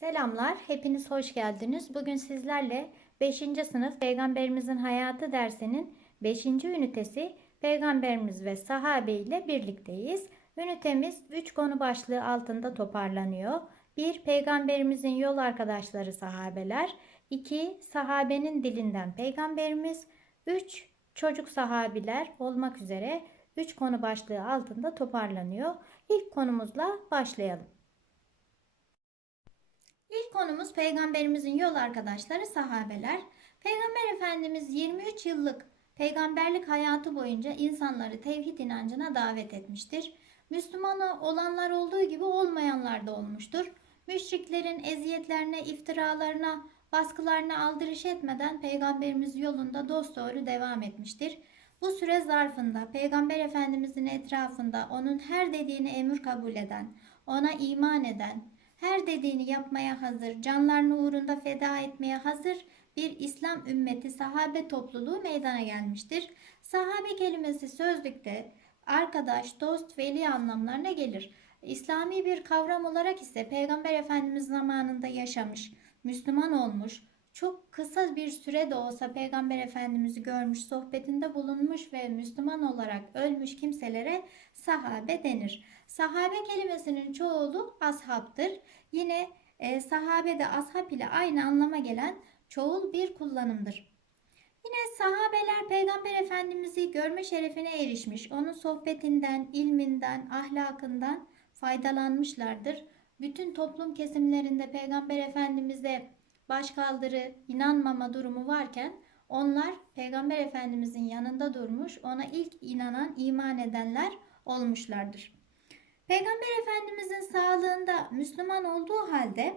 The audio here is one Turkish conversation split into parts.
Selamlar, hepiniz hoş geldiniz. Bugün sizlerle 5. sınıf Peygamberimizin Hayatı dersinin 5. ünitesi Peygamberimiz ve sahabe ile birlikteyiz. Ünitemiz 3 konu başlığı altında toparlanıyor. 1. Peygamberimizin yol arkadaşları sahabeler. 2. Sahabenin dilinden peygamberimiz. 3. Çocuk sahabiler olmak üzere 3 konu başlığı altında toparlanıyor. İlk konumuzla başlayalım. İlk konumuz peygamberimizin yol arkadaşları sahabeler. Peygamber Efendimiz 23 yıllık peygamberlik hayatı boyunca insanları tevhid inancına davet etmiştir. Müslüman olanlar olduğu gibi olmayanlar da olmuştur. Müşriklerin eziyetlerine, iftiralarına, baskılarına aldırış etmeden peygamberimiz yolunda dosdoğru devam etmiştir. Bu süre zarfında Peygamber Efendimizin etrafında onun her dediğini emir kabul eden, ona iman eden, her dediğini yapmaya hazır, canlarını uğrunda feda etmeye hazır bir İslam ümmeti sahabe topluluğu meydana gelmiştir. Sahabe kelimesi sözlükte arkadaş, dost, veli anlamlarına gelir. İslami bir kavram olarak ise Peygamber Efendimiz zamanında yaşamış, Müslüman olmuş, çok kısa bir süre de olsa Peygamber Efendimiz'i görmüş, sohbetinde bulunmuş ve Müslüman olarak ölmüş kimselere sahabe denir. Sahabe kelimesinin çoğulu ashaptır. Yine e, sahabe de ashab ile aynı anlama gelen çoğul bir kullanımdır. Yine sahabeler Peygamber Efendimiz'i görme şerefine erişmiş, onun sohbetinden, ilminden, ahlakından faydalanmışlardır. Bütün toplum kesimlerinde Peygamber Efendimiz'e başkaldırı, inanmama durumu varken onlar Peygamber Efendimiz'in yanında durmuş, ona ilk inanan, iman edenler olmuşlardır. Peygamber Efendimiz'in sağlığında Müslüman olduğu halde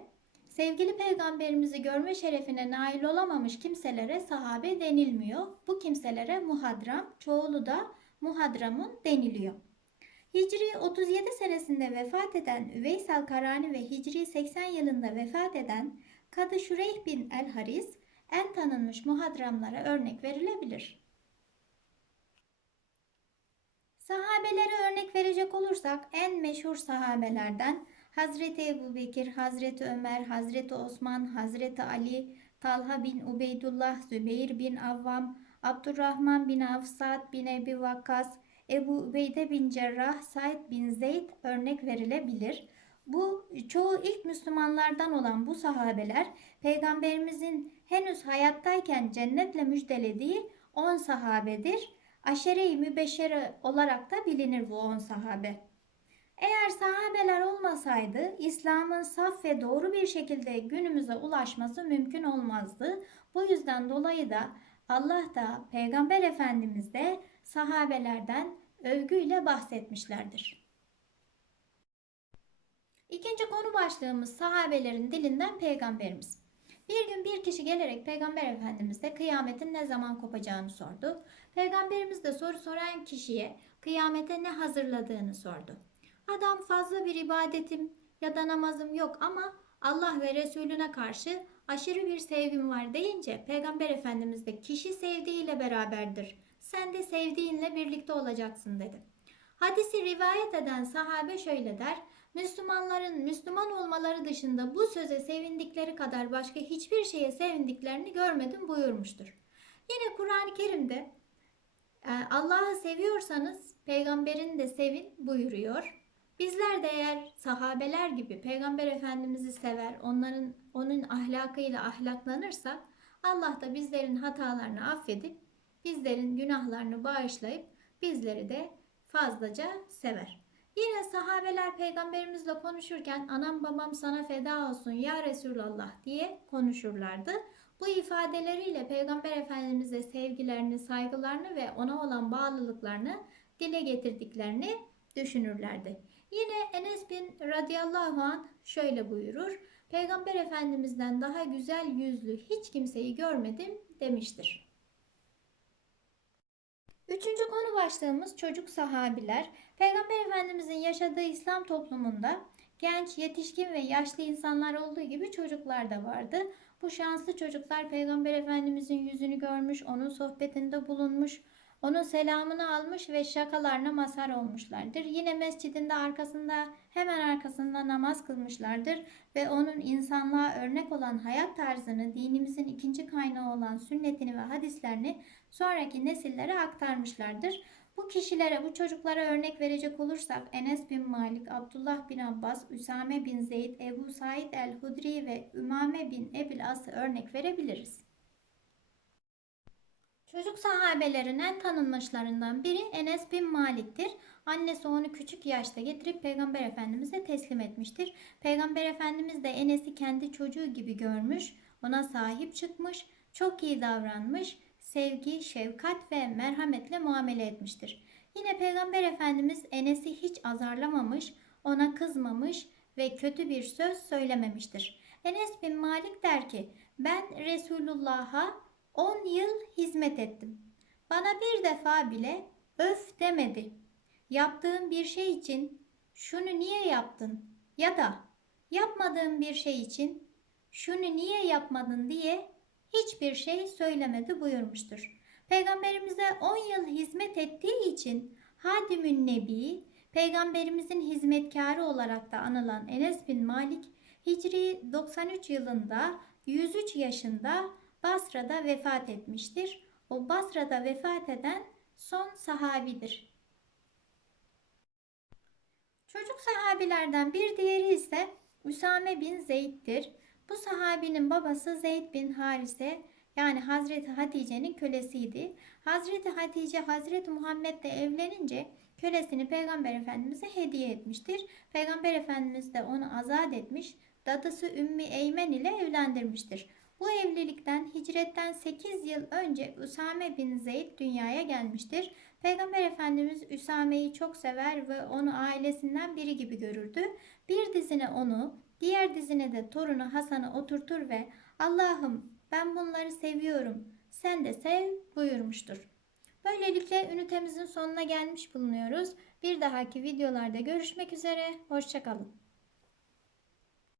sevgili peygamberimizi görme şerefine nail olamamış kimselere sahabe denilmiyor. Bu kimselere muhadram, çoğulu da muhadramun deniliyor. Hicri 37 senesinde vefat eden Üveysel Karani ve Hicri 80 yılında vefat eden Kadı Şureyh bin El Haris en tanınmış muhadramlara örnek verilebilir. Sahabelere örnek verecek olursak en meşhur sahabelerden Hazreti Ebu Bekir, Hazreti Ömer, Hazreti Osman, Hazreti Ali, Talha bin Ubeydullah, Zübeyir bin Avvam, Abdurrahman bin Avf, Sa'd bin Ebi Vakkas, Ebu Ubeyde bin Cerrah, Said bin Zeyd örnek verilebilir. Bu çoğu ilk Müslümanlardan olan bu sahabeler peygamberimizin henüz hayattayken cennetle müjdelediği 10 sahabedir. Aşere-i mübeşşere olarak da bilinir bu 10 sahabe. Eğer sahabeler olmasaydı İslam'ın saf ve doğru bir şekilde günümüze ulaşması mümkün olmazdı. Bu yüzden dolayı da Allah da Peygamber Efendimiz de sahabelerden övgüyle bahsetmişlerdir. İkinci konu başlığımız sahabelerin dilinden peygamberimiz. Bir gün bir kişi gelerek Peygamber Efendimiz'e kıyametin ne zaman kopacağını sordu. Peygamberimiz de soru soran kişiye kıyamete ne hazırladığını sordu. Adam fazla bir ibadetim ya da namazım yok ama Allah ve Resulüne karşı aşırı bir sevgim var deyince Peygamber Efendimiz de kişi sevdiğiyle beraberdir. Sen de sevdiğinle birlikte olacaksın dedi. Hadisi rivayet eden sahabe şöyle der. Müslümanların Müslüman olmaları dışında bu söze sevindikleri kadar başka hiçbir şeye sevindiklerini görmedim buyurmuştur. Yine Kur'an-ı Kerim'de e, Allah'ı seviyorsanız peygamberini de sevin buyuruyor. Bizler de eğer sahabeler gibi peygamber efendimizi sever, onların onun ahlakıyla ahlaklanırsak Allah da bizlerin hatalarını affedip bizlerin günahlarını bağışlayıp bizleri de fazlaca sever. Yine sahabeler peygamberimizle konuşurken anam babam sana feda olsun ya Resulallah diye konuşurlardı. Bu ifadeleriyle peygamber efendimize sevgilerini, saygılarını ve ona olan bağlılıklarını dile getirdiklerini düşünürlerdi. Yine Enes bin radıyallahu an şöyle buyurur. Peygamber efendimizden daha güzel yüzlü hiç kimseyi görmedim demiştir. Üçüncü konu başlığımız çocuk sahabiler. Peygamber Efendimizin yaşadığı İslam toplumunda genç, yetişkin ve yaşlı insanlar olduğu gibi çocuklar da vardı. Bu şanslı çocuklar Peygamber Efendimizin yüzünü görmüş, onun sohbetinde bulunmuş, Onun selamını almış ve şakalarına mazhar olmuşlardır. Yine mescidinde arkasında hemen arkasında namaz kılmışlardır ve onun insanlığa örnek olan hayat tarzını, dinimizin ikinci kaynağı olan sünnetini ve hadislerini sonraki nesillere aktarmışlardır. Bu kişilere, bu çocuklara örnek verecek olursak Enes bin Malik, Abdullah bin Abbas, Üsame bin Zeyd, Ebu Said el-Hudri ve Ümame bin Ebil As'ı örnek verebiliriz. Çocuk sahabelerin en tanınmışlarından biri Enes bin Malik'tir. Annesi onu küçük yaşta getirip Peygamber Efendimiz'e teslim etmiştir. Peygamber Efendimiz de Enes'i kendi çocuğu gibi görmüş, ona sahip çıkmış, çok iyi davranmış, sevgi, şefkat ve merhametle muamele etmiştir. Yine Peygamber Efendimiz Enes'i hiç azarlamamış, ona kızmamış ve kötü bir söz söylememiştir. Enes bin Malik der ki, ben Resulullah'a 10 yıl hizmet ettim. Bana bir defa bile öf demedi. Yaptığım bir şey için şunu niye yaptın ya da yapmadığım bir şey için şunu niye yapmadın diye hiçbir şey söylemedi buyurmuştur. Peygamberimize 10 yıl hizmet ettiği için Hadimün Nebi, peygamberimizin hizmetkarı olarak da anılan Enes bin Malik, Hicri 93 yılında 103 yaşında Basra'da vefat etmiştir. O Basra'da vefat eden son sahabidir. Çocuk sahabilerden bir diğeri ise Üsame bin Zeyd'dir. Bu sahabinin babası Zeyd bin Harise yani Hazreti Hatice'nin kölesiydi. Hazreti Hatice Hazreti Muhammed'le evlenince kölesini Peygamber Efendimiz'e hediye etmiştir. Peygamber Efendimiz de onu azat etmiş, dadısı Ümmü Eymen ile evlendirmiştir. Bu evlilikten hicretten 8 yıl önce Üsame bin Zeyd dünyaya gelmiştir. Peygamber Efendimiz Üsame'yi çok sever ve onu ailesinden biri gibi görürdü. Bir dizine onu, diğer dizine de torunu Hasan'ı oturtur ve Allah'ım ben bunları seviyorum, sen de sev buyurmuştur. Böylelikle ünitemizin sonuna gelmiş bulunuyoruz. Bir dahaki videolarda görüşmek üzere, hoşçakalın.